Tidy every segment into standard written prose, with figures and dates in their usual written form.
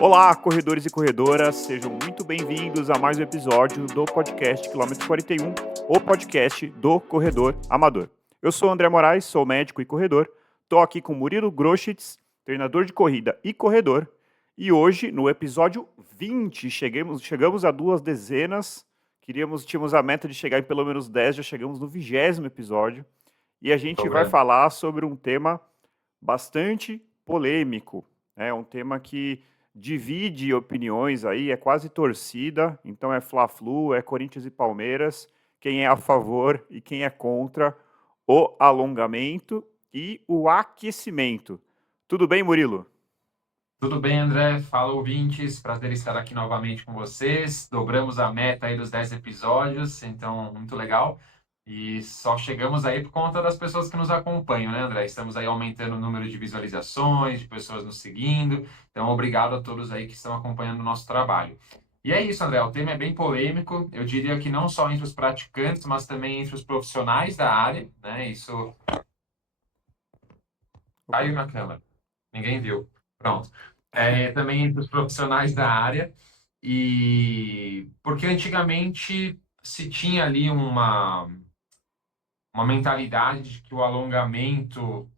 Olá, corredores e corredoras, sejam muito bem-vindos a mais um episódio do podcast Quilômetro 41, o podcast do corredor amador. Eu sou o André Moraes, sou médico e corredor, estou aqui com Murilo Groschitz, treinador de corrida e corredor, e hoje, no episódio 20, chegamos a 2 dezenas, tínhamos a meta de chegar em pelo menos 10, já chegamos no 20º episódio, e a gente vai falar sobre um tema bastante polêmico, né? Um tema que divide opiniões aí, é quase torcida, então é Fla-Flu, é Corinthians e Palmeiras, quem é a favor e quem é contra o alongamento e o aquecimento. Tudo bem, Murilo? Tudo bem, André? Fala, ouvintes. Prazer estar aqui novamente com vocês. Dobramos a meta aí dos 10 episódios, então, muito legal. E só chegamos aí por conta das pessoas que nos acompanham, né, André? Estamos aí aumentando o número de visualizações, de pessoas nos seguindo. Então, obrigado a todos aí que estão acompanhando o nosso trabalho. E é isso, André. O tema é bem polêmico. Eu diria que não só entre os praticantes, mas também entre os profissionais da área, né? Isso caiu na câmera. Ninguém viu. Pronto. Também entre os profissionais da área, e porque antigamente se tinha ali uma mentalidade de que o alongamento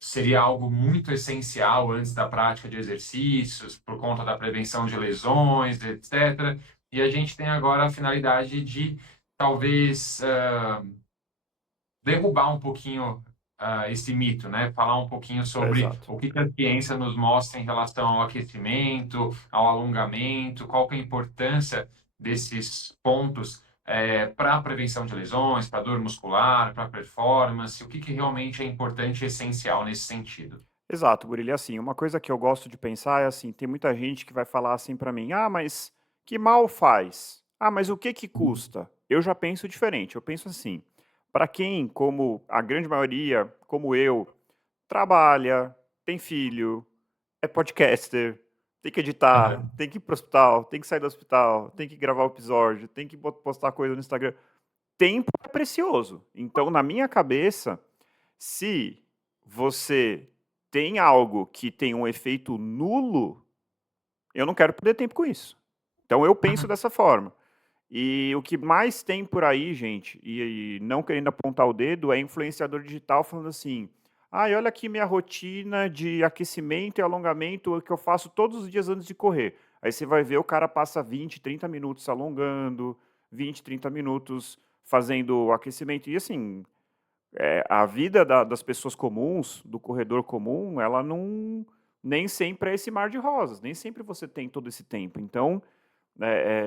seria algo muito essencial antes da prática de exercícios, por conta da prevenção de lesões, etc. E a gente tem agora a finalidade de talvez derrubar um pouquinho esse mito, né? Falar um pouquinho sobre Exato. o que a ciência nos mostra em relação ao aquecimento, ao alongamento, qual que é a importância desses pontos para a prevenção de lesões, para dor muscular, para performance, o que realmente é importante e essencial nesse sentido. Exato, Murilo. E assim, uma coisa que eu gosto de pensar é assim, tem muita gente que vai falar assim para mim, mas que mal faz? Mas o que custa? Eu já penso diferente, eu penso assim, para quem, como a grande maioria, como eu, trabalha, tem filho, é podcaster, tem que editar, Aham. tem que ir pro hospital, tem que sair do hospital, tem que gravar o episódio, tem que postar coisa no Instagram. Tempo é precioso. Então, na minha cabeça, se você tem algo que tem um efeito nulo, eu não quero perder tempo com isso. Então, eu penso dessa forma. E o que mais tem por aí, gente, e não querendo apontar o dedo, é influenciador digital falando assim: olha aqui minha rotina de aquecimento e alongamento que eu faço todos os dias antes de correr. Aí você vai ver o cara passa 20, 30 minutos alongando, 20, 30 minutos fazendo o aquecimento. E assim, a vida das pessoas comuns, do corredor comum, ela não nem sempre é esse mar de rosas, nem sempre você tem todo esse tempo. Então,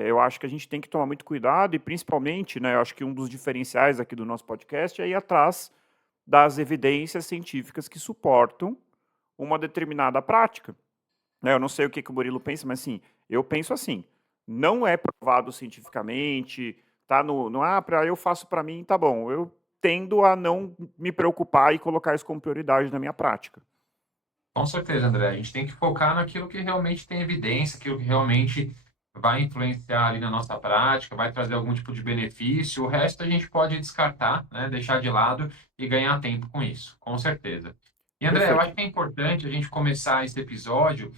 eu acho que a gente tem que tomar muito cuidado e, principalmente, né, eu acho que um dos diferenciais aqui do nosso podcast é ir atrás das evidências científicas que suportam uma determinada prática. Né, eu não sei o que o Murilo pensa, mas assim, eu penso assim, não é provado cientificamente, tá eu faço para mim, tá bom. Eu tendo a não me preocupar e colocar isso como prioridade na minha prática. Com certeza, André. A gente tem que focar naquilo que realmente tem evidência, aquilo que realmente vai influenciar ali na nossa prática, vai trazer algum tipo de benefício. O resto a gente pode descartar, né, deixar de lado e ganhar tempo com isso, com certeza. E, André, eu Perfeito. acho que é importante a gente começar esse episódio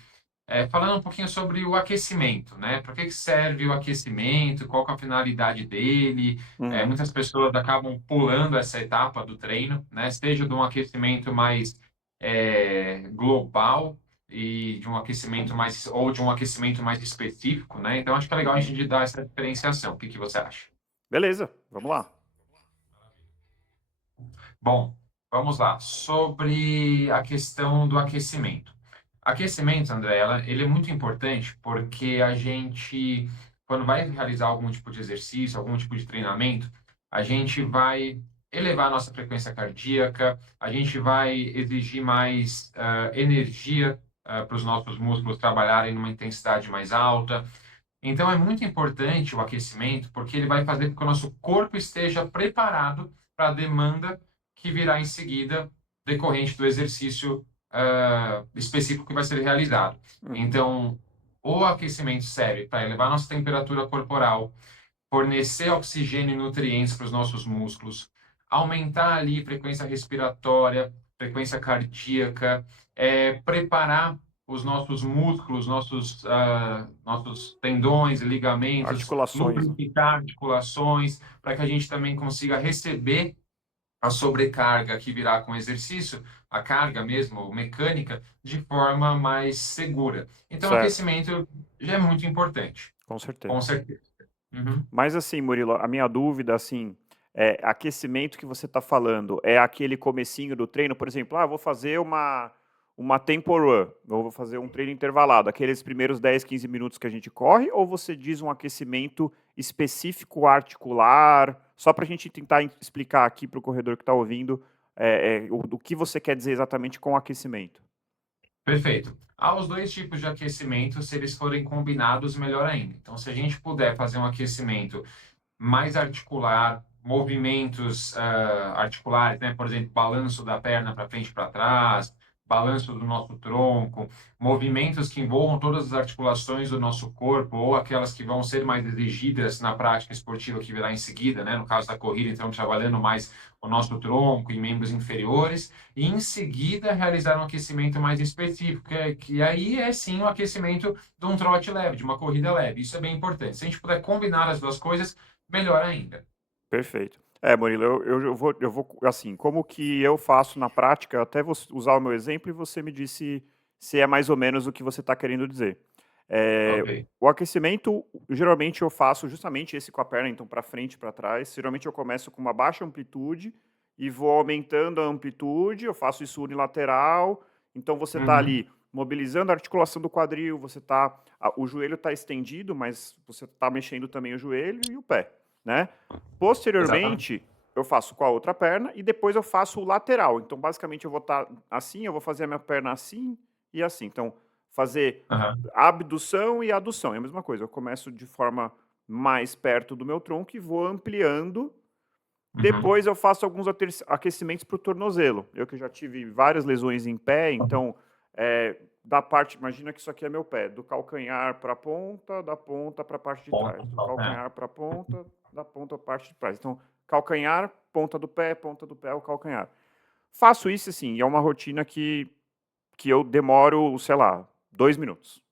falando um pouquinho sobre o aquecimento, né? Para que serve o aquecimento? Qual que é a finalidade dele? Uhum. Muitas pessoas acabam pulando essa etapa do treino, né? Seja de um aquecimento mais global e de um aquecimento mais ou de um aquecimento mais específico, né? Então acho que é legal a Uhum. gente dar essa diferenciação. O que que você acha? Beleza, vamos lá. Bom, vamos lá. Sobre a questão do aquecimento. Aquecimento, André, ele é muito importante porque a gente, quando vai realizar algum tipo de exercício, algum tipo de treinamento, a gente vai elevar a nossa frequência cardíaca, a gente vai exigir mais energia para os nossos músculos trabalharem numa intensidade mais alta. Então, é muito importante o aquecimento porque ele vai fazer com que o nosso corpo esteja preparado para a demanda que virá em seguida decorrente do exercício específico que vai ser realizado. Uhum. Então, o aquecimento serve para elevar nossa temperatura corporal, fornecer oxigênio e nutrientes para os nossos músculos, aumentar ali frequência respiratória, frequência cardíaca, preparar os nossos músculos, nossos tendões, ligamentos, Articulações, né? lubrificar articulações, para que a gente também consiga receber a sobrecarga que virá com o exercício, a carga mesmo, mecânica, de forma mais segura. Então, Certo, aquecimento já é muito importante, com com certeza. certeza. Uhum, Mas assim, Murilo, a minha dúvida, assim, é aquecimento que você está falando, é aquele comecinho do treino, por exemplo, vou fazer uma tempo run, ou vou fazer um treino intervalado, aqueles primeiros 10, 15 minutos que a gente corre, ou você diz um aquecimento específico articular, só para a gente tentar explicar aqui para o corredor que está ouvindo o que você quer dizer exatamente com aquecimento. perfeito. Há os dois tipos de aquecimento, se eles forem combinados, melhor ainda. Então, se a gente puder fazer um aquecimento mais articular, movimentos articulares, né? Por exemplo, balanço da perna para frente e para trás, balanço do nosso tronco, movimentos que envolvam todas as articulações do nosso corpo ou aquelas que vão ser mais exigidas na prática esportiva que virá em seguida, né? No caso da corrida, então trabalhando mais o nosso tronco e membros inferiores, e em seguida realizar um aquecimento mais específico, que aí é sim o aquecimento de um trote leve, de uma corrida leve. Isso é bem importante. Se a gente puder combinar as duas coisas, melhor ainda. Perfeito. Murilo, eu vou, assim, como que eu faço na prática, eu até vou usar o meu exemplo e você me disse se é mais ou menos o que você está querendo dizer. Ok. O aquecimento, geralmente eu faço justamente esse com a perna, então para frente e para trás. Geralmente eu começo com uma baixa amplitude e vou aumentando a amplitude, eu faço isso unilateral. Então você está Uhum. ali mobilizando a articulação do quadril, o joelho está estendido, mas você está mexendo também o joelho e o pé, né? Exatamente. Posteriormente, eu faço com a outra perna e depois eu faço o lateral. Então, basicamente, eu vou estar assim, eu vou fazer a minha perna assim e assim. Então, fazer Aham. abdução e adução, é a mesma coisa. Eu começo de forma mais perto do meu tronco e vou ampliando. Uhum. Depois eu faço alguns aquecimentos para o tornozelo. Eu que já tive várias lesões em pé, então, da parte, imagina que isso aqui é meu pé, do calcanhar para a ponta, da ponta para a parte de Ponto. trás, do É. calcanhar para a ponta, da ponta para a parte de trás. Então, calcanhar, ponta do pé, o calcanhar. Faço isso assim, e é uma rotina que eu demoro, sei lá, 2 minutos.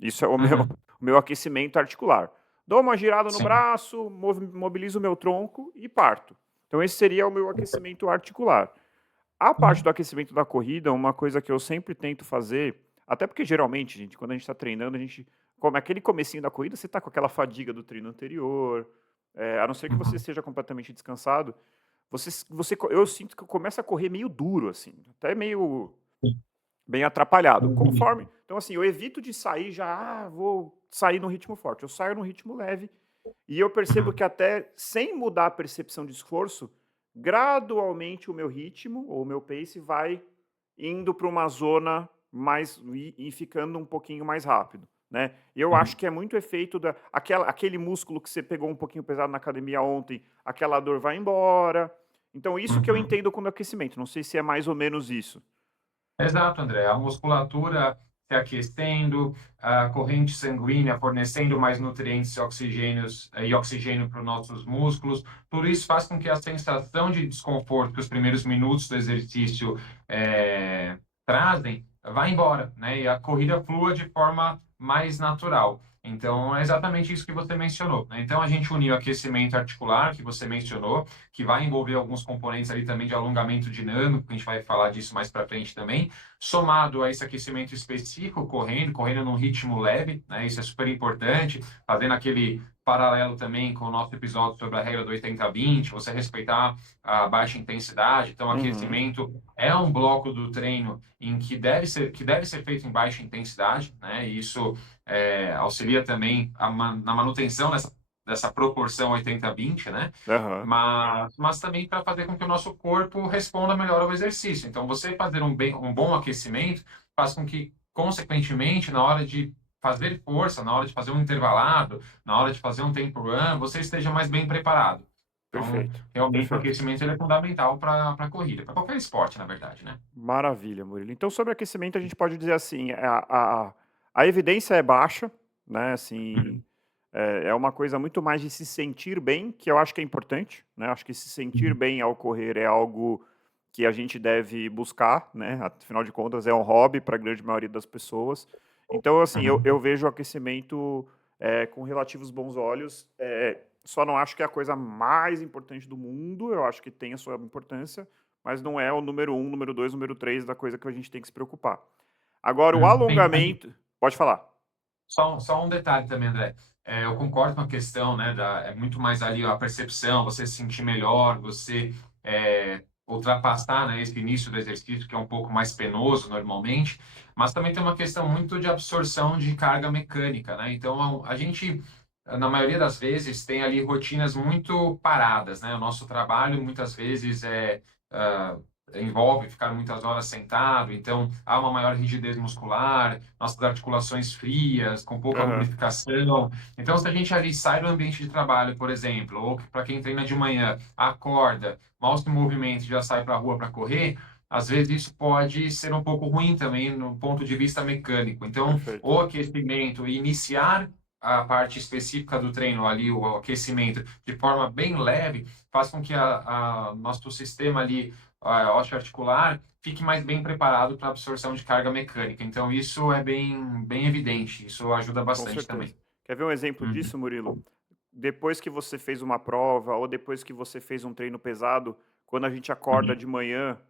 Isso é o meu, Uhum. o meu aquecimento articular. Dou uma girada no Sim. braço, mobilizo o meu tronco e parto. Então, esse seria o meu aquecimento articular. A parte Uhum. do aquecimento da corrida, uma coisa que eu sempre tento fazer, até porque geralmente, gente, quando a gente está treinando, a gente, como aquele comecinho da corrida, você está com aquela fadiga do treino anterior, a não ser que você Uhum. esteja completamente descansado, eu sinto que eu começo a correr meio duro, assim, até meio bem atrapalhado. Conforme, então assim, eu evito de sair já, vou sair no ritmo forte. Eu saio no ritmo leve e eu percebo Uhum. que até sem mudar a percepção de esforço, gradualmente o meu ritmo ou o meu pace vai indo para uma zona mais e ficando um pouquinho mais rápido, né? Eu acho Uhum. que é muito efeito aquele músculo que você pegou um pouquinho pesado na academia ontem, aquela dor vai embora. Então isso que eu Uhum. entendo como aquecimento. Não sei se é mais ou menos isso. Exato, André. A musculatura se aquecendo, a corrente sanguínea fornecendo mais nutrientes e oxigênio para os nossos músculos. Tudo isso faz com que a sensação de desconforto que os primeiros minutos do exercício trazem vá embora, né? E a corrida flua de forma mais natural. Então, é exatamente isso que você mencionou, né? Então, a gente uniu o aquecimento articular, que você mencionou, que vai envolver alguns componentes ali também de alongamento dinâmico, que a gente vai falar disso mais para frente também, somado a esse aquecimento específico, correndo num ritmo leve, né? Isso é super importante, fazendo aquele paralelo também com o nosso episódio sobre a regra do 80-20, você respeitar a baixa intensidade. Então, Uhum, aquecimento é um bloco do treino em que deve ser feito em baixa intensidade, né? E isso auxilia também na manutenção dessa proporção 80-20, né? aham, Mas também para fazer com que o nosso corpo responda melhor ao exercício. Então, você fazer um bom aquecimento faz com que, consequentemente, na hora de fazer força, na hora de fazer um intervalado, na hora de fazer um tempo run, você esteja mais bem preparado. Então, perfeito, realmente, o perfeito. aquecimento ele é fundamental para a corrida, para qualquer esporte, na verdade, né? Maravilha, Murilo. Então, sobre aquecimento, a gente pode dizer assim, a evidência é baixa, né, assim, Uhum. é uma coisa muito mais de se sentir bem, que eu acho que é importante, né, acho que se sentir Uhum. bem ao correr é algo que a gente deve buscar, né? Afinal de contas, é um hobby para a grande maioria das pessoas. Então, assim, eu Uhum. vejo o aquecimento com relativos bons olhos. Só não acho que é a coisa mais importante do mundo, eu acho que tem a sua importância, mas não é o número um, número dois, número três da coisa que a gente tem que se preocupar. Agora, o Pensando alongamento. Pode falar. só um detalhe também, André. Eu concordo com a questão, né, é muito mais ali a percepção, você se sentir melhor, você ultrapassar, né, esse início do exercício que é um pouco mais penoso normalmente, mas também tem uma questão muito de absorção de carga mecânica, né? Então a gente, na maioria das vezes, tem ali rotinas muito paradas, né? O nosso trabalho muitas vezes ah, envolve ficar muitas horas sentado, então há uma maior rigidez muscular, nossas articulações frias, com pouca Aham, lubrificação. Então, se a gente ali sai do ambiente de trabalho, por exemplo, ou para quem treina de manhã, acorda, mal se movimenta e já sai para a rua para correr, às vezes isso pode ser um pouco ruim também no ponto de vista mecânico. Então, perfeito. o aquecimento e iniciar a parte específica do treino ali, o aquecimento, de forma bem leve, faz com que a nosso sistema ali osteoarticular fique mais bem preparado para a absorção de carga mecânica. Então, isso é bem evidente, isso ajuda Com bastante certeza. também. Quer ver um exemplo Uhum, disso, Murilo? Depois que você fez uma prova ou depois que você fez um treino pesado, quando a gente acorda uhum, de manhã,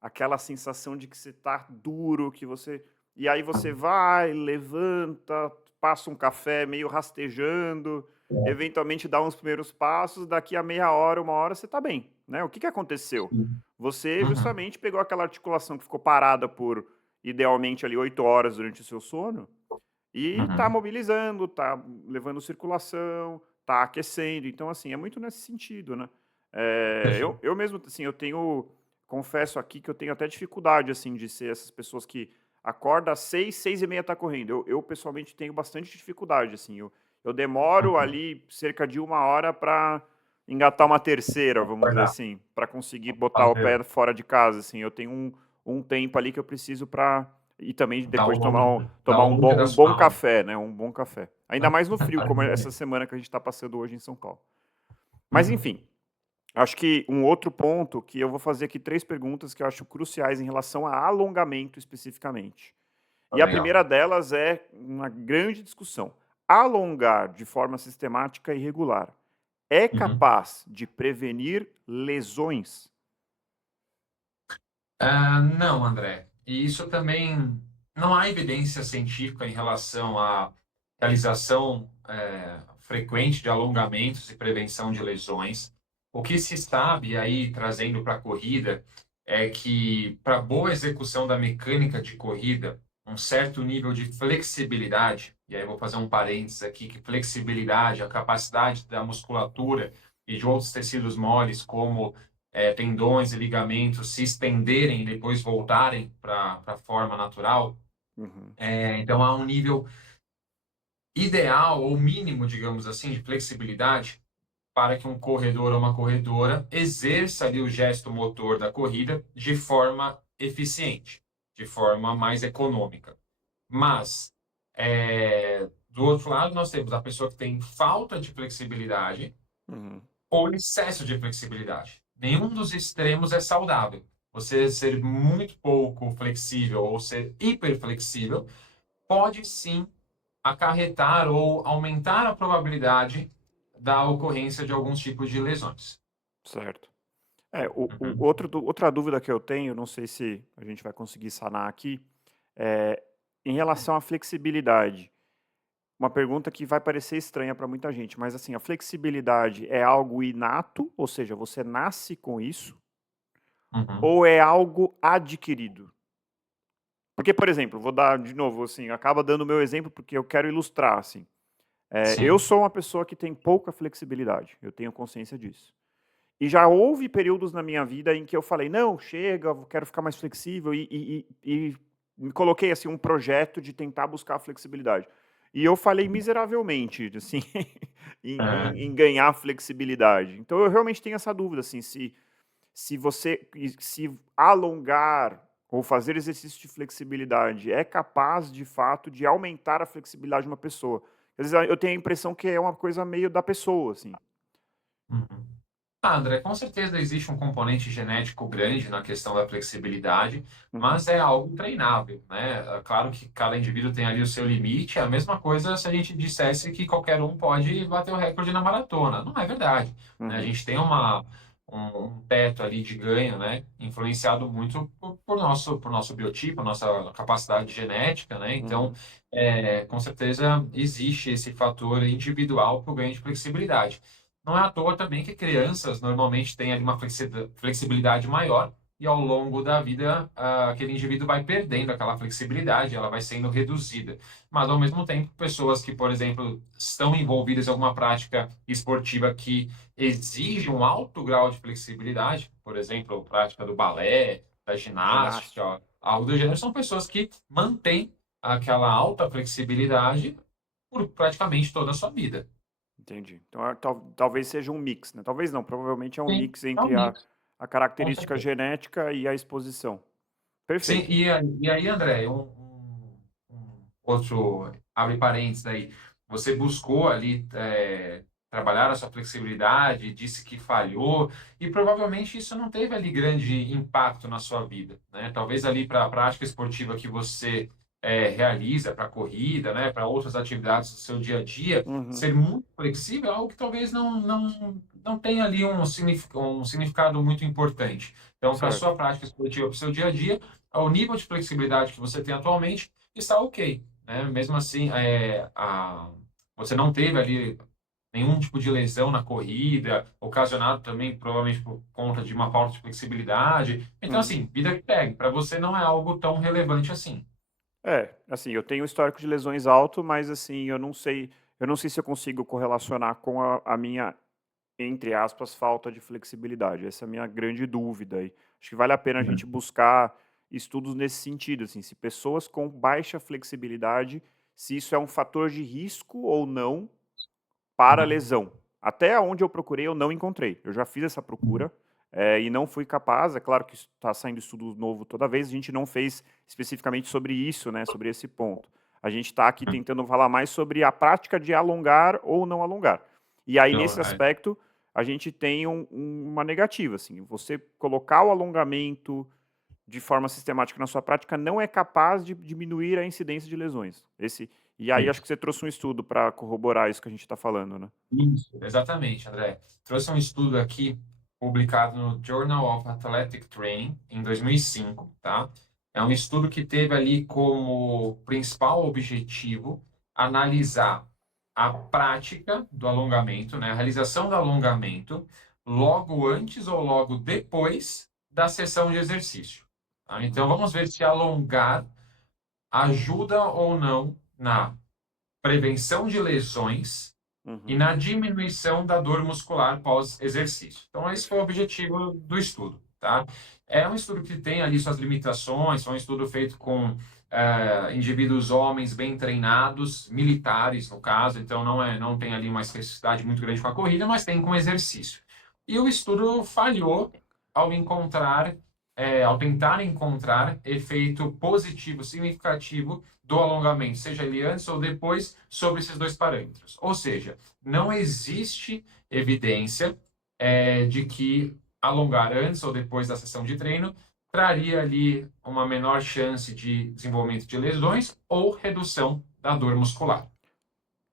aquela sensação de que você tá duro, que você. E aí você vai, levanta, passa um café meio rastejando, eventualmente dá uns primeiros passos, daqui a meia hora, uma hora, você tá bem, né? O que que aconteceu? Você uhum, justamente pegou aquela articulação que ficou parada por idealmente ali 8 horas durante o seu sono e tá uhum, mobilizando, tá levando circulação, tá aquecendo, então, assim, é muito nesse sentido, né. Eu perfeito. eu mesmo, assim, eu tenho confesso aqui que eu tenho até dificuldade, assim, de ser essas pessoas que acorda às 6, 6h30 tá correndo. Eu pessoalmente tenho bastante dificuldade, assim, eu demoro Uhum. ali cerca de 1 hora para engatar uma terceira, vamos dizer Guardar, assim, para conseguir botar o fazer, pé fora de casa, assim, eu tenho um tempo ali que eu preciso para e também depois de dar tomar o look da um sua bom alma. café, né, um bom café. Ainda mais no frio, como é essa semana que a gente está passando hoje em São Paulo. Mas Uhum. enfim, acho que um outro ponto que eu vou fazer aqui 3 perguntas que eu acho cruciais em relação a alongamento especificamente. E a Legal. primeira delas é uma grande discussão. Alongar de forma sistemática e regular é Uhum. capaz de prevenir lesões? Não, André. E isso também não há evidência científica em relação à realização frequente de alongamentos e prevenção de lesões. O que se sabe aí, trazendo para a corrida, é que para boa execução da mecânica de corrida, um certo nível de flexibilidade, e aí eu vou fazer um parênteses aqui, que flexibilidade, a capacidade da musculatura e de outros tecidos moles, como tendões e ligamentos se estenderem e depois voltarem para a forma natural. Uhum, Então, há um nível ideal ou mínimo, digamos assim, de flexibilidade para que um corredor ou uma corredora exerça ali o gesto motor da corrida de forma eficiente, de forma mais econômica. Mas, do outro lado, nós temos a pessoa que tem falta de flexibilidade uhum. ou excesso de flexibilidade. Nenhum dos extremos é saudável. Você ser muito pouco flexível ou ser hiperflexível pode sim acarretar ou aumentar a probabilidade da ocorrência de alguns tipos de lesões. Certo. O Uhum, outra dúvida que eu tenho, não sei se a gente vai conseguir sanar aqui, é em relação à flexibilidade. Uma pergunta que vai parecer estranha para muita gente, mas assim, a flexibilidade é algo inato, ou seja, você nasce com isso, uhum, ou é algo adquirido? Porque, por exemplo, vou dar de novo, assim, acaba dando o meu exemplo porque eu quero ilustrar, assim. Eu sim. sou uma pessoa que tem pouca flexibilidade, eu tenho consciência disso. E já houve períodos na minha vida em que eu falei: "Não, chega, eu quero ficar mais flexível", e me coloquei, assim, um projeto de tentar buscar a flexibilidade. E eu falei miseravelmente, assim, É, em ganhar flexibilidade. Então eu realmente tenho essa dúvida, assim, se alongar ou fazer exercício de flexibilidade é capaz, de fato, de aumentar a flexibilidade de uma pessoa. Às vezes eu tenho a impressão que é uma coisa meio da pessoa, assim. uhum. Ah, André, com certeza existe um componente genético grande na questão da flexibilidade, Uhum, mas é algo treinável, né? É claro que cada indivíduo tem ali o seu limite, é a mesma coisa se a gente dissesse que qualquer um pode bater o recorde na maratona. Não é verdade, né? A uhum, gente tem um teto ali de ganho, né? Influenciado muito por nosso biotipo, nossa capacidade genética, né? Então, uhum, com certeza existe esse fator individual para o ganho de flexibilidade. Não é à toa também que crianças normalmente têm ali uma flexibilidade maior e ao longo da vida aquele indivíduo vai perdendo aquela flexibilidade, ela vai sendo reduzida. Mas ao mesmo tempo, pessoas que, por exemplo, estão envolvidas em alguma prática esportiva que exige um alto grau de flexibilidade, por exemplo, a prática do balé, da ginástica. ginástica, algo do gênero, são pessoas que mantêm aquela alta flexibilidade por praticamente toda a sua vida. Entendi. Então, talvez seja um mix, né? Talvez não, provavelmente é um Sim, mix é um entre mix. a Com característica certeza. genética e a exposição. Sim, Perfeito. e aí, André, um outro, abre parênteses aí, você buscou ali trabalhar a sua flexibilidade, disse que falhou, e provavelmente isso não teve ali grande impacto na sua vida, né? Talvez ali para a prática esportiva que você realiza, para a corrida, né, para outras atividades do seu dia a dia, Uhum, ser muito flexível é algo que talvez não tenha ali um significado muito importante. Então, para a certo. sua prática esportiva, para o seu dia a dia, ao nível de flexibilidade que você tem atualmente, está ok, né? Mesmo assim, você não teve ali nenhum tipo de lesão na corrida, ocasionado também provavelmente por conta de uma falta de flexibilidade. Então, Uhum. assim, vida que pegue. Para você não é algo tão relevante assim. É, assim, eu tenho um histórico de lesões alto, mas assim, eu não sei se eu consigo correlacionar com a minha, entre aspas, falta de flexibilidade. Essa é a minha grande dúvida aí. Acho que vale a pena a gente Uhum. buscar estudos nesse sentido, assim, se pessoas com baixa flexibilidade, se isso é um fator de risco ou não para a Uhum. lesão. Até onde eu procurei, eu não encontrei. Eu já fiz essa procura, e não fui capaz. É claro que está saindo estudo novo toda vez. A gente não fez especificamente sobre isso, né, sobre esse ponto. A gente está aqui Uhum. tentando falar mais sobre a prática de alongar ou não alongar. E aí, Não, nesse aspecto, a gente tem uma negativa. Assim, você colocar o alongamento de forma sistemática na sua prática não é capaz de diminuir a incidência de lesões. E aí acho isso. que você trouxe um estudo para corroborar isso que a gente está falando, né? Isso, exatamente, André. Trouxe um estudo aqui publicado no Journal of Athletic Training em 2005, tá? É um estudo que teve ali como principal objetivo analisar a prática do alongamento, né? A realização do alongamento logo antes ou logo depois da sessão de exercício, tá? Então, Uhum, vamos ver se alongar ajuda ou não na prevenção de lesões e uhum, na diminuição da dor muscular pós-exercício. Então, esse foi o perfeito. objetivo do estudo, tá? É um estudo que tem ali suas limitações, foi um estudo feito com indivíduos homens bem treinados, militares no caso, então não tem ali uma especificidade muito grande com a corrida, mas tem com exercício. E o estudo falhou ao ao tentar encontrar efeito positivo significativo do alongamento, seja ele antes ou depois, sobre esses dois parâmetros. Ou seja, não existe evidência de que alongar antes ou depois da sessão de treino traria ali uma menor chance de desenvolvimento de lesões ou redução da dor muscular.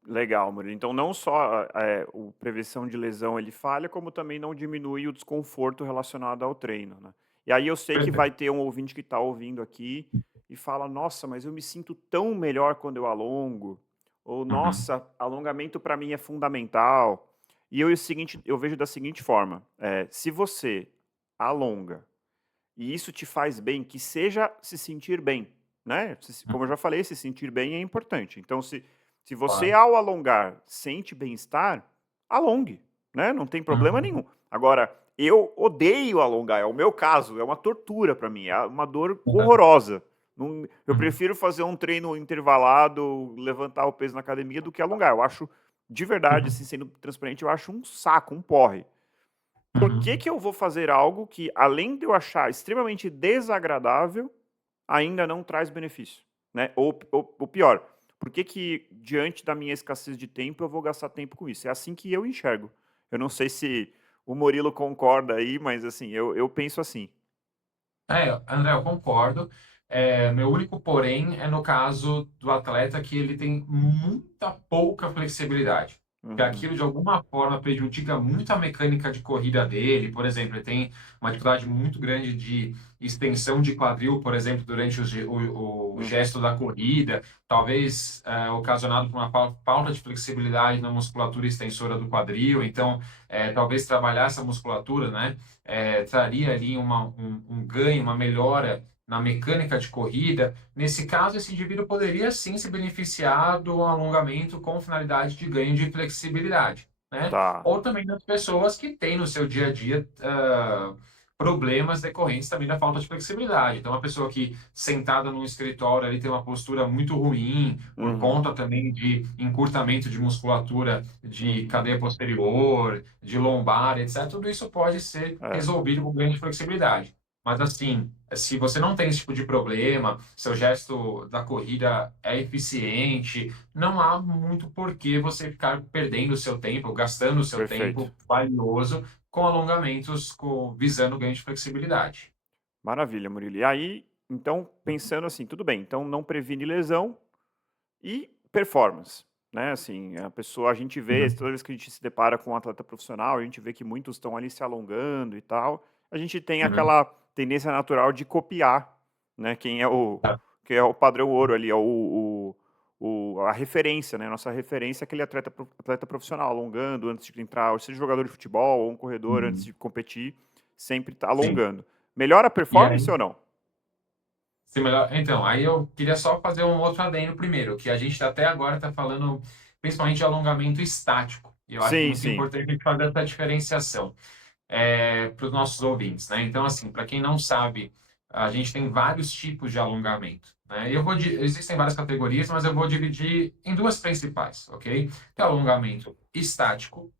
Legal, Murilo. Então não só o prevenção de lesão ele falha, como também não diminui o desconforto relacionado ao treino, né? E aí eu sei que vai Perfeito. ter um ouvinte que está ouvindo aqui e fala, nossa, mas eu me sinto tão melhor quando eu alongo, ou Uhum. nossa, alongamento para mim é fundamental. E eu vejo da seguinte forma, se você alonga e isso te faz bem, que seja se sentir bem, né? Como eu já falei, se sentir bem é importante. Então, se você Claro. ao alongar sente bem-estar, alongue, né? Não tem problema Uhum. nenhum. Agora, eu odeio alongar, é o meu caso, é uma tortura para mim, é uma dor horrorosa. Eu Uhum. prefiro fazer um treino intervalado, levantar o peso na academia do que alongar. Eu acho, de verdade, Uhum. assim, sendo transparente, eu acho um saco, um porre. Por que Uhum. que eu vou fazer algo que, além de eu achar extremamente desagradável, ainda não traz benefício, né? Ou pior, por que que, diante da minha escassez de tempo, eu vou gastar tempo com isso? É assim que eu enxergo. Eu não sei se o Murilo concorda aí, mas assim, eu penso assim. André, eu concordo. Meu único porém é no caso do atleta que ele tem muita pouca flexibilidade. Que Uhum, aquilo de alguma forma prejudica muito a mecânica de corrida dele. Por exemplo, ele tem uma dificuldade muito grande de extensão de quadril, por exemplo, durante o uhum, gesto da corrida, talvez ocasionado por uma falta de flexibilidade na musculatura extensora do quadril. Então, talvez trabalhar essa musculatura, né? Traria ali um ganho, uma melhora na mecânica de corrida. Nesse caso, esse indivíduo poderia sim se beneficiar do alongamento com finalidade de ganho de flexibilidade, né? tá, Ou também das pessoas que têm no seu dia a dia problemas decorrentes também da falta de flexibilidade. Então, uma pessoa que sentada num escritório ali tem uma postura muito ruim, por uhum, conta também de encurtamento de musculatura de uhum, cadeia posterior, de lombar, etc. Tudo isso pode ser é, resolvido com ganho de flexibilidade. Mas assim, se você não tem esse tipo de problema, seu gesto da corrida é eficiente, não há muito porquê você ficar perdendo o seu tempo, gastando o seu perfeito. tempo valioso com alongamentos visando ganho de flexibilidade. Maravilha, Murilo. E aí, então, pensando assim, tudo bem, então não previne lesão e performance, né? Assim, a pessoa, a gente vê, Uhum. toda vez que a gente se depara com um atleta profissional, a gente vê que muitos estão ali se alongando e tal, a gente tem Uhum. aquela tendência natural de copiar, né? Tá. Quem é o padrão ouro ali, é a referência, né? Nossa referência é aquele atleta profissional, alongando antes de entrar, ou seja jogador de futebol ou um corredor antes Uhum. de competir, sempre tá Sim. alongando. Melhora a E aí, performance ou não? se melhor... Então, aí eu queria só fazer um outro adendo primeiro, que a gente até agora está falando principalmente de alongamento estático. E eu acho Sim, muito sim. importante a gente fazer essa diferenciação. Para os nossos ouvintes, né? Então, assim, para quem não sabe, a gente tem vários tipos de alongamento, né? Existem várias categorias, mas eu vou dividir em duas principais, ok? Tem o Tá. alongamento estático,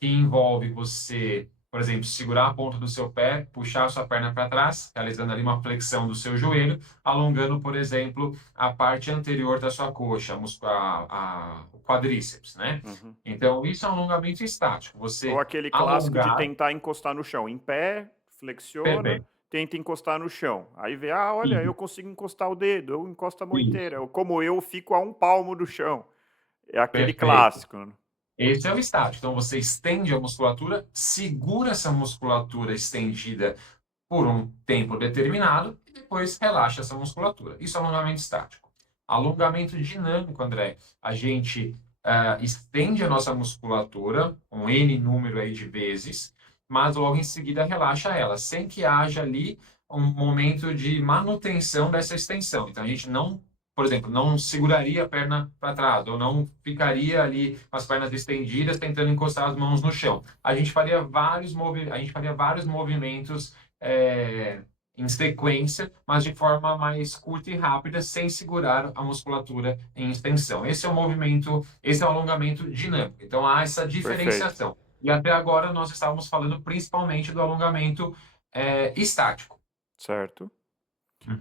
que envolve você, por exemplo, segurar a ponta do seu pé, puxar a sua perna para trás, realizando ali uma flexão do seu joelho, alongando, por exemplo, a parte anterior da sua coxa, o quadríceps, né? Uhum. Então, isso é um alongamento estático. Ou Você aquele clássico de alongar. tentar encostar no chão. Em pé, flexiona, Perfeito. tenta encostar no chão. Aí vê, ah, olha, eu Isso, consigo encostar o dedo, eu encosto a mão isso. inteira. Como eu fico a um palmo do chão. É aquele Perfeito. clássico, né? Esse é o estático. Então, você estende a musculatura, segura essa musculatura estendida por um tempo determinado e depois relaxa essa musculatura. Isso é alongamento estático. Alongamento dinâmico, André. A gente estende a nossa musculatura, um N número aí de vezes, mas logo em seguida relaxa ela, sem que haja ali um momento de manutenção dessa extensão. Então, a gente não, por exemplo, não seguraria a perna para trás, ou não ficaria ali com as pernas estendidas, tentando encostar as mãos no chão. A gente faria vários movimentos é, em sequência, mas de forma mais curta e rápida, sem segurar a musculatura em extensão. Esse é o alongamento dinâmico. Então há essa Perfeito. diferenciação. E até agora nós estávamos falando principalmente do alongamento estático. Certo.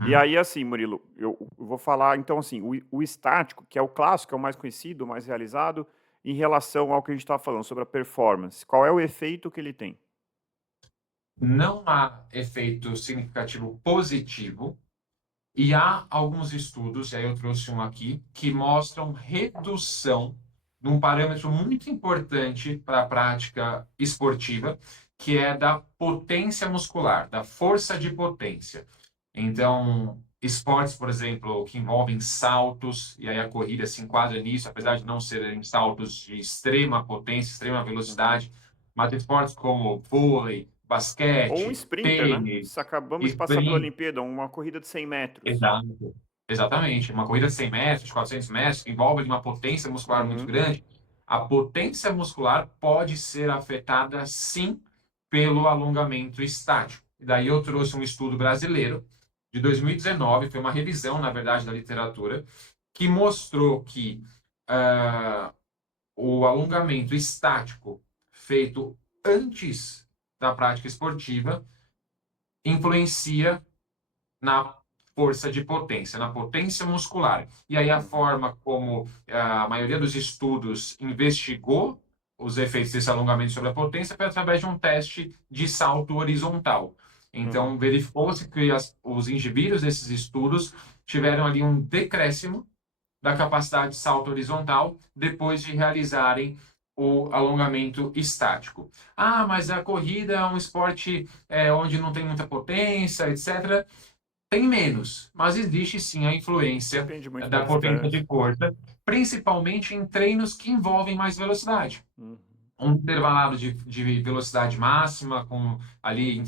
E Uhum. aí, assim, Murilo, eu vou falar, então, assim, o estático, que é o clássico, é o mais conhecido, o mais realizado, em relação ao que a gente estava falando sobre a performance. Qual é o efeito que ele tem? Não há efeito significativo positivo. E há alguns estudos, e aí eu trouxe um aqui, que mostram redução de um parâmetro muito importante para a prática esportiva, que é da potência muscular, da força de potência. Então, esportes, por exemplo, que envolvem saltos, e aí a corrida se enquadra nisso, apesar de Uhum, não serem saltos de extrema potência, extrema uhum. velocidade, mas esportes como vôlei, Ou um basquete, sprinter, né? tênis, Se acabamos de passar pela sprint. Olimpíada, uma corrida de 100 metros. Exato. Exatamente. Uma corrida de 100 metros, de 400 metros, que envolve uma potência muscular muito Uhum, grande. A potência muscular pode ser afetada, sim, pelo alongamento estático. E daí eu trouxe um estudo brasileiro de 2019, foi uma revisão, na verdade, da literatura, que mostrou que o alongamento estático feito antes da prática esportiva influencia na força de potência, na potência muscular. E aí a uhum, forma como a maioria dos estudos investigou os efeitos desse alongamento sobre a potência foi através de um teste de salto horizontal. Uhum. Então, verificou-se que os indivíduos desses estudos tiveram ali um decréscimo da capacidade de salto horizontal depois de realizarem o alongamento estático. Ah, mas a corrida é um esporte onde não tem muita potência, etc. Tem menos, mas existe sim a influência Depende muito da da potência distância. de força, principalmente em treinos que envolvem mais velocidade. Uhum. Um intervalado de velocidade máxima, com ali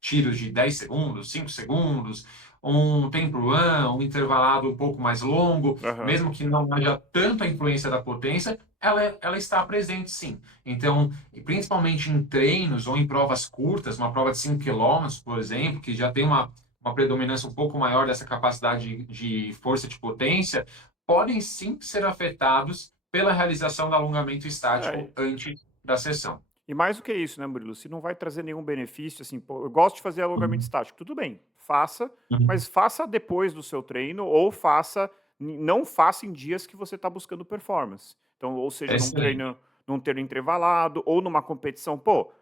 tiros de 10 segundos, 5 segundos, um tempo run, um intervalado um pouco mais longo, Aham. mesmo que não haja tanta influência da potência, ela está presente sim. Então, e principalmente em treinos ou em provas curtas, uma prova de 5 quilômetros, por exemplo, que já tem uma predominância um pouco maior dessa capacidade de força de potência, podem sim ser afetados pela realização do alongamento É, estático antes da sessão. e mais do que isso, né, Murilo? Se não vai trazer nenhum benefício, assim, pô, eu gosto de fazer alongamento Uhum. estático, tudo bem, faça, Uhum. mas faça depois do seu treino ou faça, não faça em dias que você está buscando performance. Então, ou seja, Excelente. num treino intervalado ou numa competição, pô,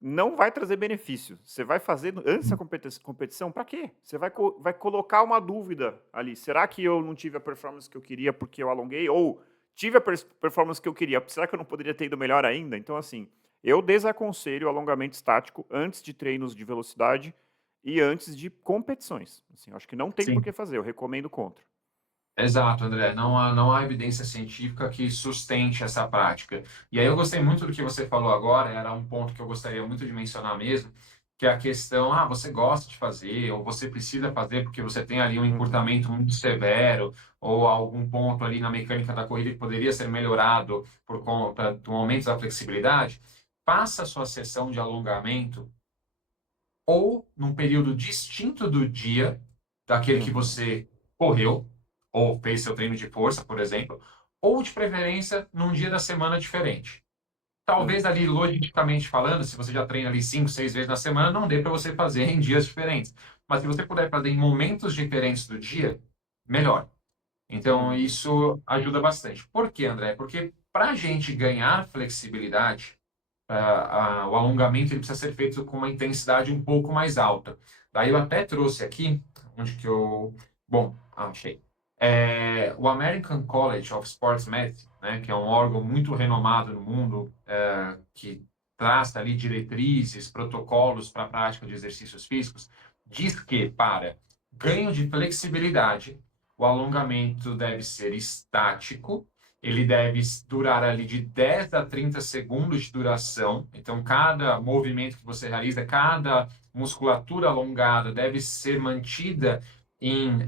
não vai trazer benefício. Você vai fazer antes da competição, para quê? Você vai colocar uma dúvida ali. Será que eu não tive a performance que eu queria porque eu alonguei? Ou tive a performance que eu queria, será que eu não poderia ter ido melhor ainda? Então, assim, eu desaconselho o alongamento estático antes de treinos de velocidade e antes de competições. Assim, eu acho que não tem por Sim. que fazer, eu recomendo contra. Exato, André. Não há evidência científica que sustente essa prática. E aí eu gostei muito do que você falou agora, era um ponto que eu gostaria muito de mencionar mesmo, que é a questão, você gosta de fazer, ou você precisa fazer porque você tem ali um Uhum, encurtamento muito severo, ou algum ponto ali na mecânica da corrida que poderia ser melhorado por conta do aumento da flexibilidade. Faça a sua sessão de alongamento ou num período distinto do dia daquele que uhum, você correu, ou fez seu treino de força, por exemplo, ou de preferência num dia da semana diferente. Talvez uhum, ali, logicamente falando, se você já treina ali 5, 6 vezes na semana, não dê para você fazer em dias diferentes. Mas se você puder fazer em momentos diferentes do dia, melhor. Então, uhum, isso ajuda bastante. Por quê, André? Porque para a gente ganhar flexibilidade, o alongamento ele precisa ser feito com uma intensidade um pouco mais alta. Daí eu até trouxe aqui, onde que eu... Bom, achei. O American College of Sports Medicine, né, que é um órgão muito renomado no mundo, que traça ali diretrizes, protocolos para a prática de exercícios físicos, diz que para ganho de flexibilidade, o alongamento deve ser estático, ele deve durar ali de 10 a 30 segundos de duração. Então, cada movimento que você realiza, cada musculatura alongada deve ser mantida em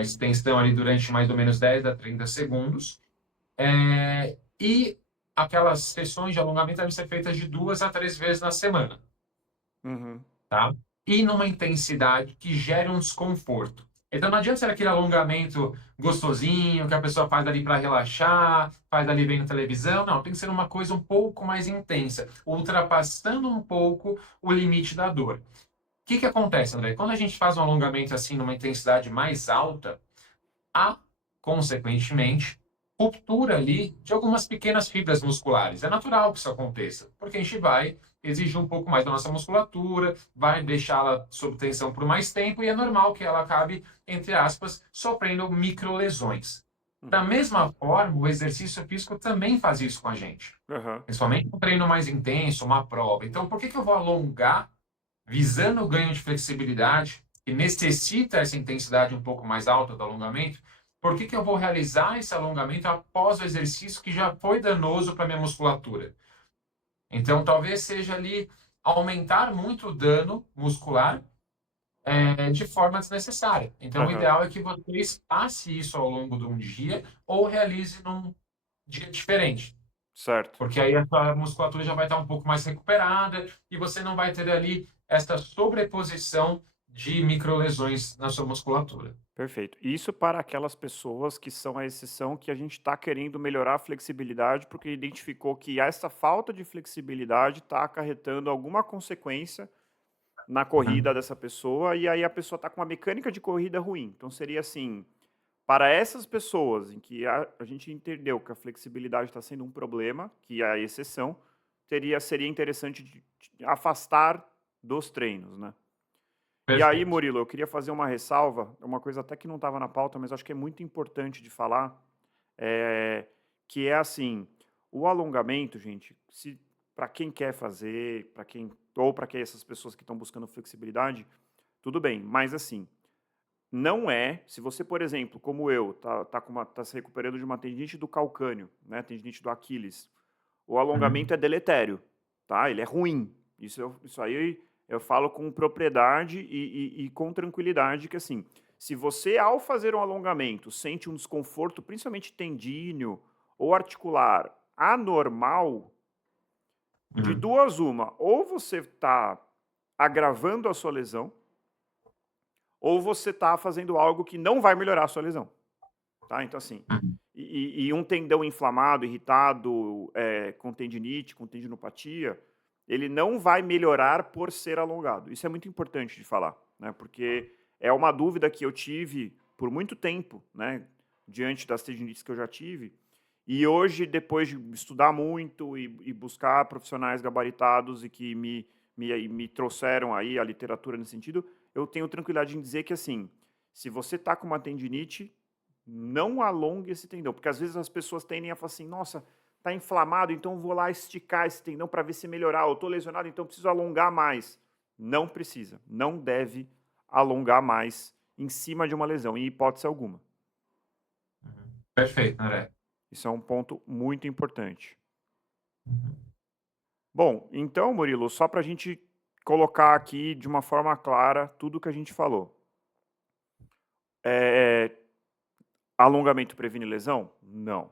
extensão ali durante mais ou menos 10 a 30 segundos. E aquelas sessões de alongamento devem ser feitas de 2 a 3 vezes na semana, uhum. tá? E numa intensidade que gere um desconforto. Então não adianta ser aquele alongamento gostosinho que a pessoa faz ali para relaxar, faz ali vendo televisão. Não, tem que ser uma coisa um pouco mais intensa, ultrapassando um pouco o limite da dor. O que que acontece, André? Quando a gente faz um alongamento assim numa intensidade mais alta, há, consequentemente, ruptura ali de algumas pequenas fibras musculares. É natural que isso aconteça, porque a gente vai exigir um pouco mais da nossa musculatura, vai deixá-la sob tensão por mais tempo e é normal que ela acabe, entre aspas, sofrendo microlesões. Da Uhum. mesma forma, o exercício físico também faz isso com a gente, Aham. principalmente um treino mais intenso, uma prova. Então, por que que eu vou alongar visando o ganho de flexibilidade, que necessita essa intensidade um pouco mais alta do alongamento? Por que que eu vou realizar esse alongamento após o exercício que já foi danoso para a minha musculatura? Então, talvez seja ali aumentar muito o dano muscular de forma desnecessária. Então, o Aham. ideal é que você espace isso ao longo de um dia ou realize num dia diferente. Certo. Porque aí a sua musculatura já vai estar um pouco mais recuperada e você não vai ter ali essa sobreposição de microlesões na sua musculatura. Perfeito. Isso para aquelas pessoas que são a exceção, que a gente está querendo melhorar a flexibilidade, porque identificou que essa falta de flexibilidade está acarretando alguma consequência na Uhum. corrida dessa pessoa, e aí a pessoa está com uma mecânica de corrida ruim. Então seria assim, Para essas pessoas em que a gente entendeu que a flexibilidade está sendo um problema, que é a exceção, seria interessante de afastar dos treinos, né. E aí, Perfeito. Murilo, eu queria fazer uma ressalva, é uma coisa até que não estava na pauta, mas acho que é muito importante de falar, eh, que é assim, o alongamento, gente, se para quem quer fazer, para quem ou para que essas pessoas que estão buscando flexibilidade, tudo bem, mas assim, não é se você, por exemplo, como eu, tá se recuperando de uma tendinite do calcâneo, né, tendinite do Aquiles, o alongamento Uhum. é deletério, tá, ele é ruim. Isso aí eu falo com propriedade e com tranquilidade que, assim, se você ao fazer um alongamento sente um desconforto, principalmente tendíneo ou articular anormal, de Uhum. duas uma, ou você está agravando a sua lesão, ou você está fazendo algo que não vai melhorar a sua lesão, tá. Então assim, Uhum. e um tendão inflamado, irritado, com tendinite, com tendinopatia, ele não vai melhorar por ser alongado. Isso é muito importante de falar, né, porque é uma dúvida que eu tive por muito tempo, né, diante das tendinites que eu já tive, e hoje, depois de estudar muito e buscar profissionais gabaritados e que me trouxeram aí a literatura nesse sentido, eu tenho tranquilidade em dizer que, assim, se você está com uma tendinite, não alongue esse tendão, porque às vezes as pessoas tendem a falar assim: "Nossa, tá inflamado, então vou lá esticar esse tendão para ver se melhorar. Eu tô lesionado, então preciso alongar mais". Não precisa, não deve alongar mais em cima de uma lesão, em hipótese alguma. Uhum. Perfeito, André. Isso é um ponto muito importante. Uhum. Bom, então, Murilo, só para a gente colocar aqui de uma forma clara tudo que a gente falou. Eh, Alongamento previne lesão? Não.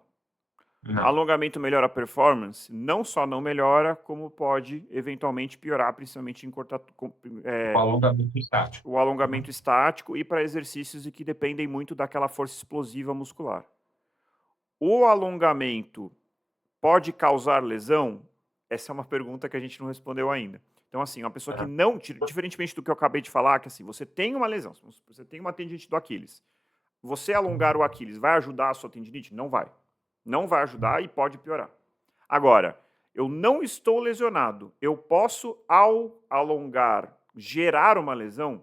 Não. Alongamento melhora a performance? Não só não melhora, como pode eventualmente piorar, principalmente em O alongamento estático. o Uhum. alongamento estático e para exercícios e que dependem muito daquela força explosiva muscular. O alongamento pode causar lesão? Essa é uma pergunta que a gente não respondeu ainda. Então, assim, uma pessoa que Aham. não, diferentemente do que eu acabei de falar, que assim, você tem uma lesão, você tem uma tendinite do Aquiles, você alongar o Aquiles vai ajudar a sua tendinite? Não vai. Não vai ajudar e pode piorar. Agora, eu não estou lesionado, eu posso, ao alongar, gerar uma lesão?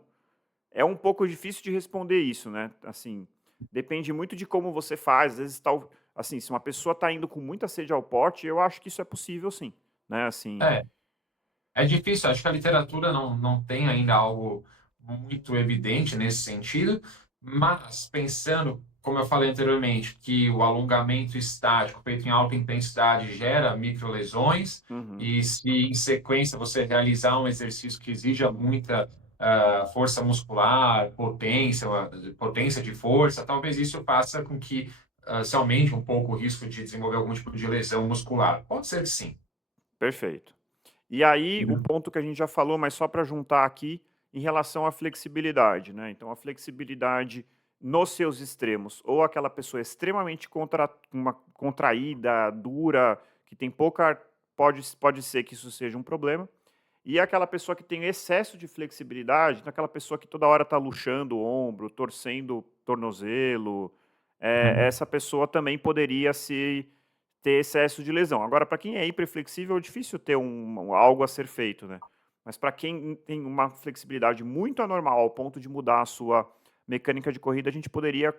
É um pouco difícil de responder isso, né? Assim, depende muito de como você faz. Às vezes, assim, se uma pessoa está indo com muita sede ao pote, eu acho que isso é possível, sim, né? Assim, É. É difícil, acho que a literatura não tem ainda algo muito evidente nesse sentido, mas pensando, como eu falei anteriormente, que o alongamento estático feito em alta intensidade gera microlesões, uhum, e se em sequência você realizar um exercício que exija muita força muscular, potência de força, talvez isso faça com que se aumente um pouco o risco de desenvolver algum tipo de lesão muscular. Pode ser que sim. perfeito. E aí, o Uhum. ponto que a gente já falou, mas só para juntar aqui, em relação à flexibilidade, né? Então, a flexibilidade nos seus extremos, ou aquela pessoa extremamente contraída, dura, que tem pouca. Pode ser que isso seja um problema. E aquela pessoa que tem excesso de flexibilidade, então aquela pessoa que toda hora está luxando o ombro, torcendo o tornozelo, Uhum. essa pessoa também poderia se ter excesso de lesão. Agora, para quem é hiperflexível, é difícil ter algo a ser feito, né? Mas para quem tem uma flexibilidade muito anormal, ao ponto de mudar a sua mecânica de corrida, a gente poderia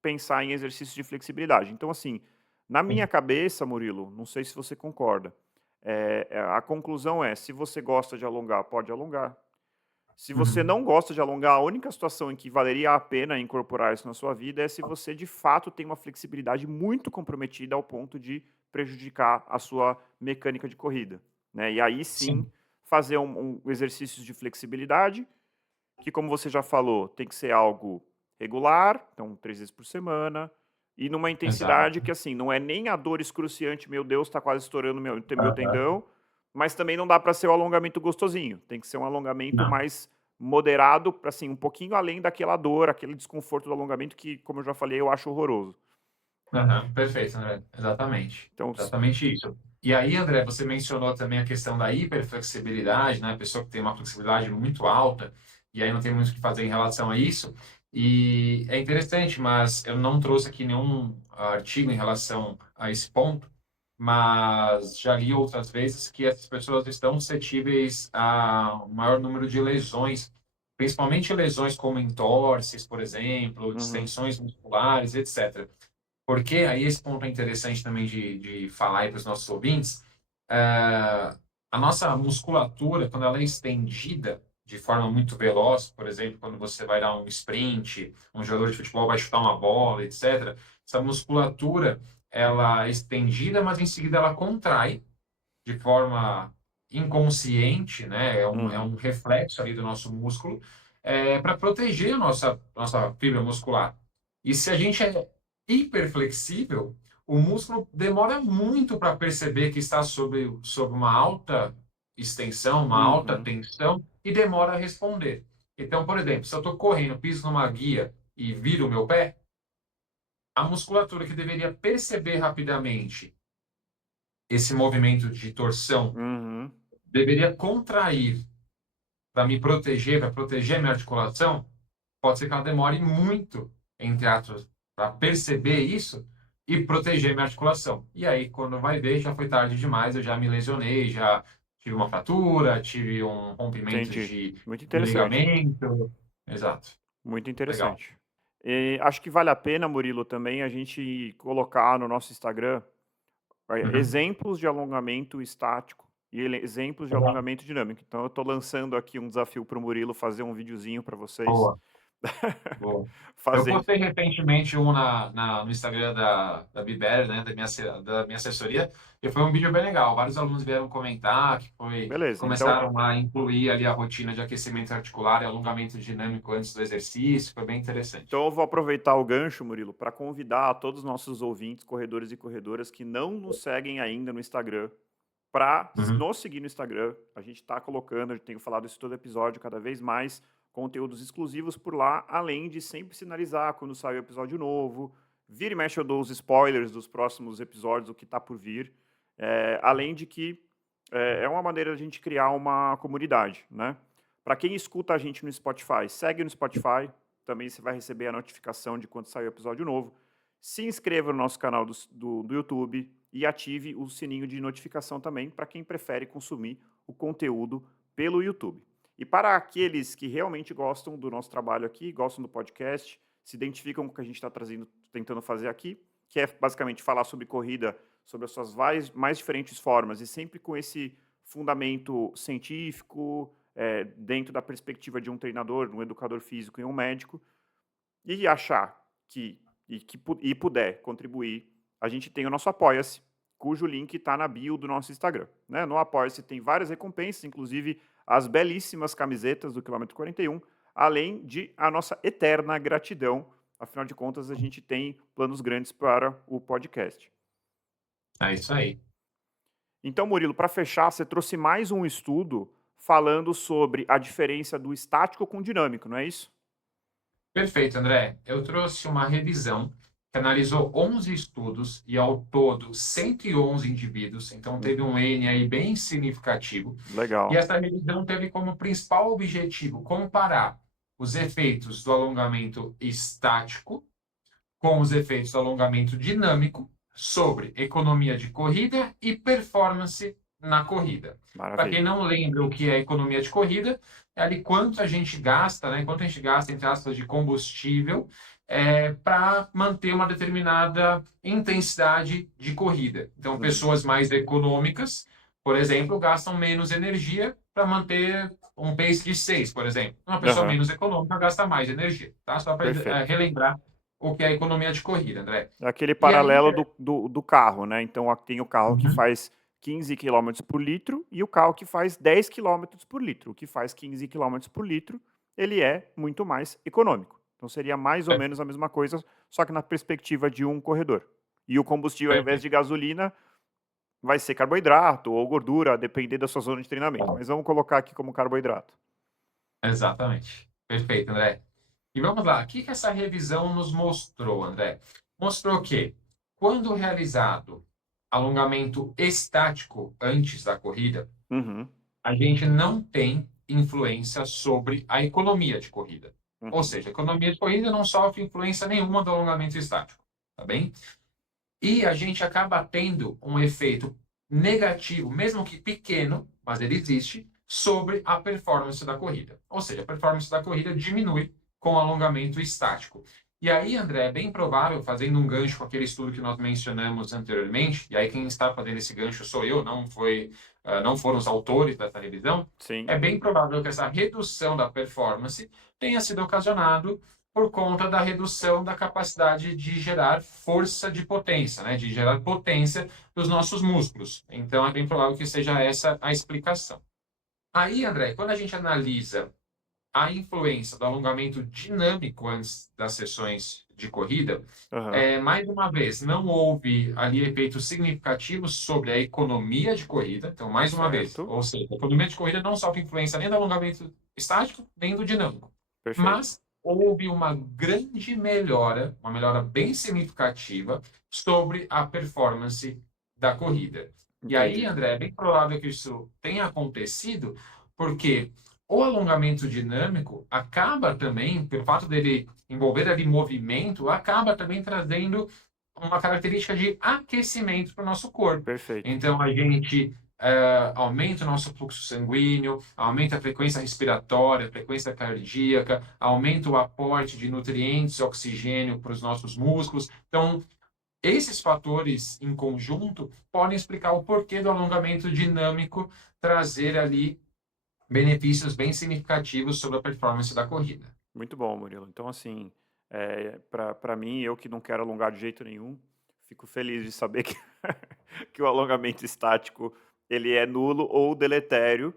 pensar em exercícios de flexibilidade. Então, assim, na minha Sim. cabeça, Murilo, não sei se você concorda, a conclusão é: se você gosta de alongar, pode alongar. Se você Uhum. não gosta de alongar, a única situação em que valeria a pena incorporar isso na sua vida é se você de fato tem uma flexibilidade muito comprometida ao ponto de prejudicar a sua mecânica de corrida, né? E aí sim, Sim. fazer exercícios de flexibilidade, que como você já falou, tem que ser algo regular, então 3 vezes por semana, e numa intensidade Exato. que, assim, não é nem a dor excruciante, meu Deus, está quase estourando meu Aham. tendão, mas também não dá para ser um alongamento gostosinho, tem que ser um alongamento Não. mais moderado, pra, assim, um pouquinho além daquela dor, aquele desconforto do alongamento que, como eu já falei, eu acho horroroso. Aham. Perfeito, André. Exatamente. Então, Exatamente isso. E aí, André, você mencionou também a questão da hiperflexibilidade, né? A pessoa que tem uma flexibilidade muito alta, e aí não tem muito o que fazer em relação a isso. E é interessante, mas eu não trouxe aqui nenhum artigo em relação a esse ponto, mas já li outras vezes que essas pessoas estão suscetíveis a um maior número de lesões, principalmente lesões como entorses, por exemplo, Uhum, distensões musculares, etc. Porque aí esse ponto é interessante também de falar aí para os nossos ouvintes. A nossa musculatura, quando ela é estendida de forma muito veloz, por exemplo, quando você vai dar um sprint, um jogador de futebol vai chutar uma bola, etc., essa musculatura, ela é estendida, mas em seguida ela contrai de forma inconsciente, né? É uhum, um reflexo ali do nosso músculo, para proteger a nossa fibra muscular. E se a gente é hiperflexível, o músculo demora muito para perceber que está sob uma alta extensão, uma alta uhum, tensão, e demora a responder. Então, por exemplo, se eu estou correndo, piso numa guia e viro o meu pé, a musculatura que deveria perceber rapidamente esse movimento de torção uhum. deveria contrair para me proteger, para proteger a minha articulação, pode ser que ela demore muito, entre aspas, para perceber isso e proteger minha articulação. E aí, quando vai ver, já foi tarde demais, eu já me lesionei, já tive uma fratura, tive um rompimento Entendi. Muito de interessante. ligamento. Exato. Muito Legal. interessante. E acho que vale a pena, Murilo, também a gente colocar no nosso Instagram Uhum. exemplos de alongamento estático e exemplos de Legal. alongamento dinâmico. Então, eu estou lançando aqui um desafio para o Murilo fazer um videozinho para vocês, Boa. Boa. Eu fazendo. postei recentemente um no Instagram da Biber, né, da minha assessoria, e foi um vídeo bem legal. Vários alunos vieram comentar Beleza. Então, começaram a incluir ali a rotina de aquecimento articular e alongamento dinâmico antes do exercício. Foi bem interessante. eu vou aproveitar o gancho, Murilo, para convidar a todos os nossos ouvintes, corredores e corredoras que não nos seguem ainda no Instagram, para Uhum. nos seguir no Instagram. A gente está colocando, eu tenho falado isso todo episódio, cada vez mais conteúdos exclusivos por lá, além de sempre sinalizar quando sai o episódio novo. Vira e mexe eu dou os spoilers dos próximos episódios, o que está por vir. Além de que é uma maneira de a gente criar uma comunidade, né? Para quem escuta a gente no Spotify, segue no Spotify, também você vai receber a notificação de quando sair o episódio novo. Se inscreva no nosso canal do YouTube e ative o sininho de notificação também para quem prefere consumir o conteúdo pelo YouTube. E para aqueles que realmente gostam do nosso trabalho aqui, gostam do podcast, se identificam com o que a gente está trazendo, tentando fazer aqui, que é basicamente falar sobre corrida, sobre as suas mais diferentes formas e sempre com esse fundamento científico, dentro da perspectiva de um treinador, um educador físico e um médico, e achar que puder contribuir, a gente tem o nosso Apoia-se, cujo link está na bio do nosso Instagram. Né? No Apoia-se tem várias recompensas, inclusive as belíssimas camisetas do quilômetro 41, além de a nossa eterna gratidão. Afinal de contas, a gente tem planos grandes para o podcast. É isso aí. Então, Murilo, para fechar, você trouxe mais um estudo falando sobre a diferença do estático com o dinâmico, não é isso? Perfeito, André. Eu trouxe uma revisão que analisou 11 estudos e, ao todo, 111 indivíduos. Então, teve um N aí bem significativo. E Legal. essa revisão teve como principal objetivo comparar os efeitos do alongamento estático com os efeitos do alongamento dinâmico sobre economia de corrida e performance na corrida. Para quem Maravilha. não lembra o que é economia de corrida, é ali quanto a gente gasta, né, quanto a gente gasta, entre aspas, de combustível para manter uma determinada intensidade de corrida. Então, Uhum. pessoas mais econômicas, por exemplo, gastam menos energia para manter um pace de 6, por exemplo. Uma pessoa Aham. menos econômica gasta mais energia, tá? Só para Perfeito. relembrar o que é a economia de corrida, André. É aquele E aí, paralelo do carro, né? Então, tem o carro que Uhum. faz 15 quilômetros por litro e o carro que faz 10 quilômetros por litro. O que faz 15 quilômetros por litro, ele é muito mais econômico. Então, seria mais ou Per- menos a mesma coisa, só que na perspectiva de um corredor. E o combustível, ao invés Perfeito. de gasolina, vai ser carboidrato ou gordura, a depender da sua zona de treinamento. Mas vamos colocar aqui como carboidrato. Exatamente. Perfeito, André. E vamos lá, o que que essa revisão nos mostrou, André? Mostrou que, quando realizado alongamento estático antes da corrida, Uhum. a gente não tem influência sobre a economia de corrida. Ou Uhum. seja, a economia de corrida não sofre influência nenhuma do alongamento estático, tá bem? E a gente acaba tendo um efeito negativo, mesmo que pequeno, mas ele existe, sobre a performance da corrida. Ou seja, a performance da corrida diminui com o alongamento estático. E aí, André, é bem provável, fazendo um gancho com aquele estudo que nós mencionamos anteriormente, e aí quem está fazendo esse gancho sou eu, não foram os autores dessa revisão, Sim, é bem provável que essa redução da performance tenha sido ocasionado por conta da redução da capacidade de gerar força de potência, né? De gerar potência dos nossos músculos. Então, é bem provável que seja essa a explicação. Aí, André, quando a gente analisa a influência do alongamento dinâmico antes das sessões de corrida, aham, mais uma vez, não houve ali efeitos significativos sobre a economia de corrida. Então, mais uma vez, certo, ou seja, a economia de corrida não sofre influência nem do alongamento estático, nem do dinâmico. perfeito, Mas houve uma grande melhora, uma melhora bem significativa sobre a performance da corrida. E aí, entendi. André, é bem provável que isso tenha acontecido, porque o alongamento dinâmico acaba também, pelo fato dele envolver ali movimento, acaba também trazendo uma característica de aquecimento para o nosso corpo. Perfeito. Então, a gente aumenta o nosso fluxo sanguíneo, aumenta a frequência respiratória, a frequência cardíaca, aumenta o aporte de nutrientes e oxigênio para os nossos músculos. Então, esses fatores em conjunto podem explicar o porquê do alongamento dinâmico trazer ali benefícios bem significativos sobre a performance da corrida. Muito bom, Murilo. Então, assim, para mim, eu que não quero alongar de jeito nenhum, fico feliz de saber que, que o alongamento estático ele é nulo ou deletério,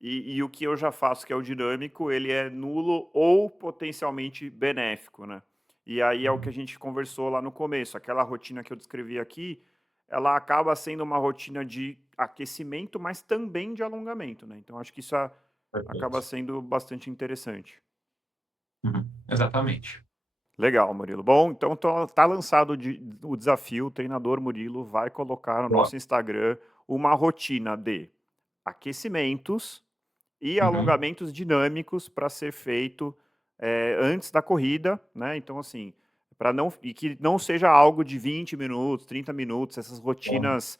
e o que eu já faço, que é o dinâmico, ele é nulo ou potencialmente benéfico, né? E aí é o que a Uhum. gente conversou lá no começo. Aquela rotina que eu descrevi aqui, ela acaba sendo uma rotina de aquecimento, mas também de alongamento, né? Então, acho que isso acaba Perfeito. sendo bastante interessante. Uhum. Exatamente. Legal, Murilo. Bom, então tá lançado o desafio. O treinador Murilo vai colocar no Boa. nosso Instagram uma rotina de aquecimentos e Uhum. alongamentos dinâmicos para ser feito antes da corrida, né? Então, assim, para não e que não seja algo de 20 minutos, 30 minutos, essas Boa. rotinas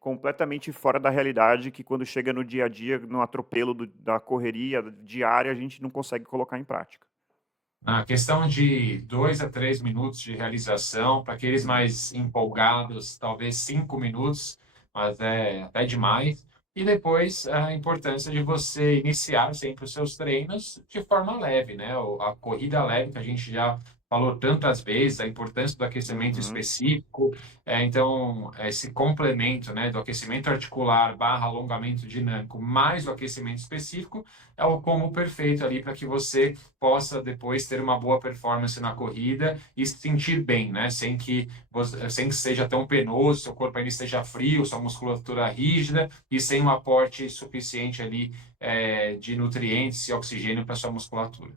completamente fora da realidade, que quando chega no dia a dia, no atropelo da correria diária, a gente não consegue colocar em prática. A questão de 2 a 3 minutos de realização, para aqueles mais empolgados, talvez 5 minutos, mas é até demais. E depois a importância de você iniciar sempre os seus treinos de forma leve, né? A corrida leve, que a gente já falou tantas vezes, a importância do aquecimento Uhum. específico. Então, esse complemento, né, do aquecimento articular barra alongamento dinâmico mais o aquecimento específico é o combo perfeito ali para que você possa depois ter uma boa performance na corrida e se sentir bem, né? Sem que seja tão penoso, seu corpo ainda esteja frio, sua musculatura rígida e sem um aporte suficiente ali de nutrientes e oxigênio para sua musculatura.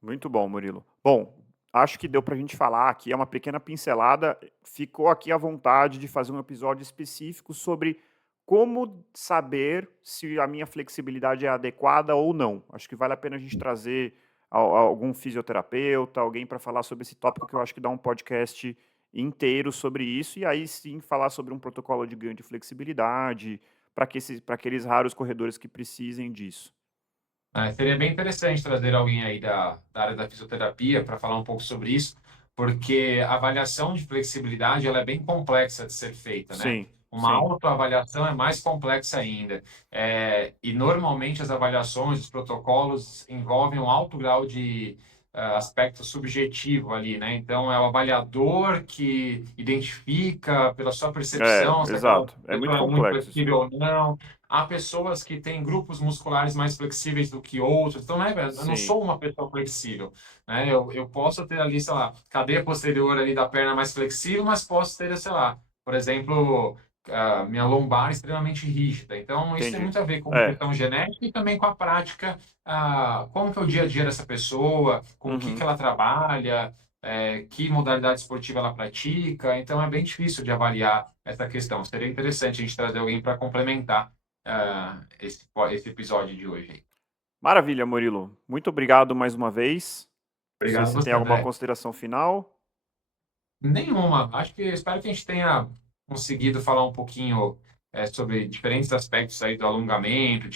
Muito bom, Murilo. Bom, acho que deu para a gente falar aqui, é uma pequena pincelada. Ficou aqui à vontade de fazer um episódio específico sobre como saber se a minha flexibilidade é adequada ou não. Acho que vale a pena a gente trazer algum fisioterapeuta, alguém para falar sobre esse tópico, que eu acho que dá um podcast inteiro sobre isso, e aí sim falar sobre um protocolo de ganho de flexibilidade para aqueles raros corredores que precisem disso. Seria bem interessante trazer alguém aí da área da fisioterapia para falar um pouco sobre isso, porque a avaliação de flexibilidade ela é bem complexa de ser feita, né? Sim, Uma sim. autoavaliação é mais complexa ainda. E normalmente as avaliações, os protocolos envolvem um alto grau de aspecto subjetivo ali, né? Então é o avaliador que identifica pela sua É, percepção se aquela exato. É muito pessoa é muito complexo isso flexível aí. ou não. Há pessoas que têm grupos musculares mais flexíveis do que outros. Então, né, velho, eu não Sim. sou uma pessoa flexível, né? Eu posso ter ali, sei lá, cadeia posterior ali da perna mais flexível, mas posso ter, sei lá, por exemplo, minha lombar extremamente rígida. Então, isso tem Entendi. muito a ver com É. questão genética e também com a prática, como que é o dia a dia dessa pessoa, com o que Uhum. ela trabalha, que modalidade esportiva ela pratica. Então, é bem difícil de avaliar essa questão. Seria interessante a gente trazer alguém para complementar esse episódio de hoje aí. Maravilha, Murilo. Muito obrigado mais uma vez. Não sei Obrigado a se tem você, alguma André. consideração final. Nenhuma. Espero que a gente tenha conseguido falar um pouquinho sobre diferentes aspectos aí do alongamento,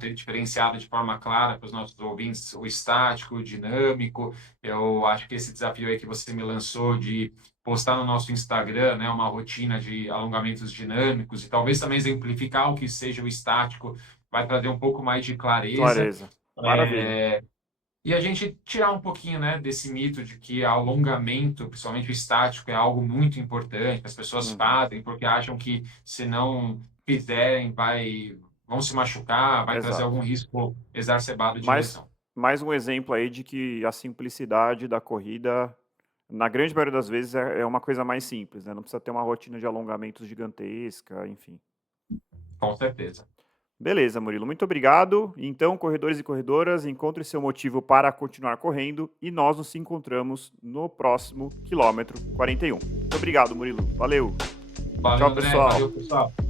ter diferenciado de forma clara para os nossos ouvintes o estático, o dinâmico. Eu acho que esse desafio aí que você me lançou de postar no nosso Instagram, né, uma rotina de alongamentos dinâmicos e talvez também exemplificar o que seja o estático, vai trazer um pouco mais de clareza. Clareza. Maravilha. É, e a gente tirar um pouquinho, né, desse mito de que alongamento, principalmente o estático, é algo muito importante, que as pessoas Uhum. fazem porque acham que se não fizerem vão se machucar, vai trazer Exato. algum risco exacerbado de Mais, lesão. mais um exemplo aí de que a simplicidade da corrida, na grande maioria das vezes, é uma coisa mais simples, né? Não precisa ter uma rotina de alongamentos gigantesca, enfim. Com certeza. Beleza, Murilo, muito obrigado. Então, corredores e corredoras, encontre seu motivo para continuar correndo e nós nos encontramos no próximo quilômetro 41. Muito obrigado, Murilo. Valeu. Valeu, Tchau, André. Valeu, pessoal. pessoal.